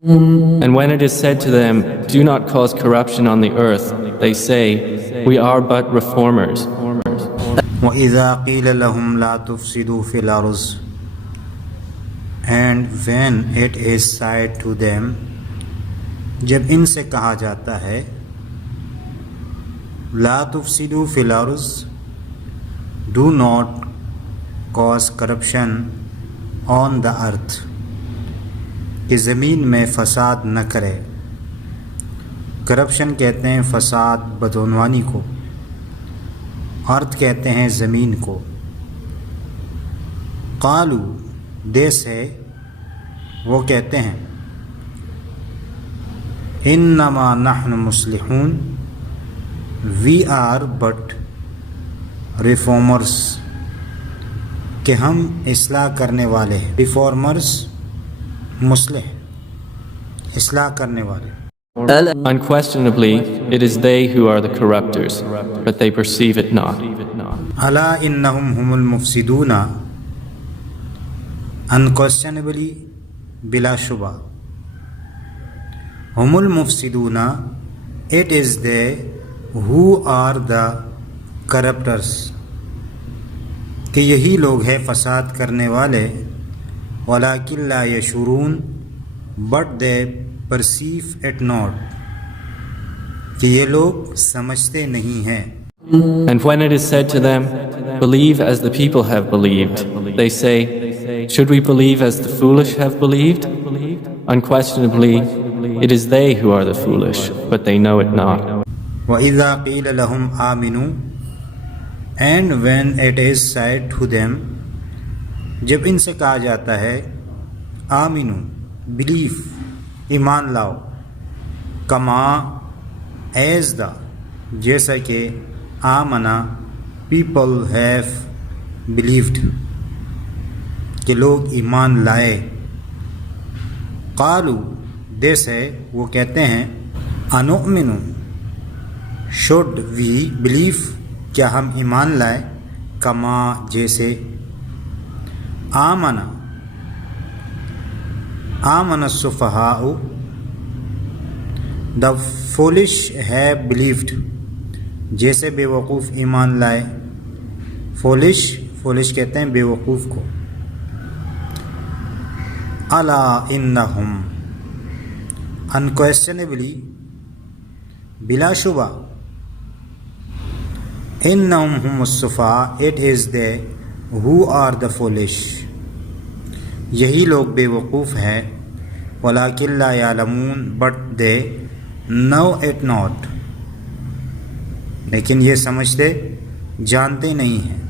And when it is said to them, do not cause corruption on the earth, they say, we are but reformers. وَإِذَا قِيلَ لَهُمْ لَا تُفْسِدُوا فِي الْأَرْضِ And when it is said to them, جب ان سے کہا جاتا ہے لا تفسدوا فی الارض do not cause corruption on the earth کہ زمین میں فساد نہ کرے. کرپشن کہتے ہیں فساد بدعنوانی کو، ارتھ کہتے ہیں زمین کو. قالو دے سے وہ کہتے ہیں انما نحن مصلحون وی آر بٹ ریفارمرس کہ ہم اصلاح کرنے والے ہیں. ریفارمرس مصلح اصلاح کرنے والے. Unquestionably, it is they who are the corrupters, but they perceive it not. الا انہم هم المفسدون unquestionably بلا شبہ ہم المفسدون it is they who are the corruptors کہ یہی لوگ ہیں فساد کرنے والے. وَلَكِنْ لَا يَشْعُرُونَ but they perceive it not کہ یہ لوگ سمجھتے نہیں ہیں. And when it is said to them, believe as the people have believed, they say, should we believe as the foolish have believed? Unquestionably, it is they who are the foolish, but they know it not. وَإِذَا قِيلَ لَهُمْ آمِنُوا and when it is said to them جب ان سے کہا جاتا ہے آمینو belief ایمان لاؤ، کما ایز دا جیسا کہ آمنا پیپل ہیو بلیوڈ کہ لوگ ایمان لائے. قالو دے سے وہ کہتے ہیں انؤمن شوڈ وی بلیو کیا ہم ایمان لائے، کما جیسے آمن السفہاء the foolish have believed جیسے بے وقوف ایمان لائے. فولش کہتے ہیں بے وقوف کو. الا انہم unquestionably بلا شبہ انہم ہم السفہاء it is they who are the foolish یہی لوگ بے وقوف ہیں. وَلَكِنْ لَا يَعْلَمُونَ but they know it not لیکن یہ سمجھتے جانتے نہیں ہیں.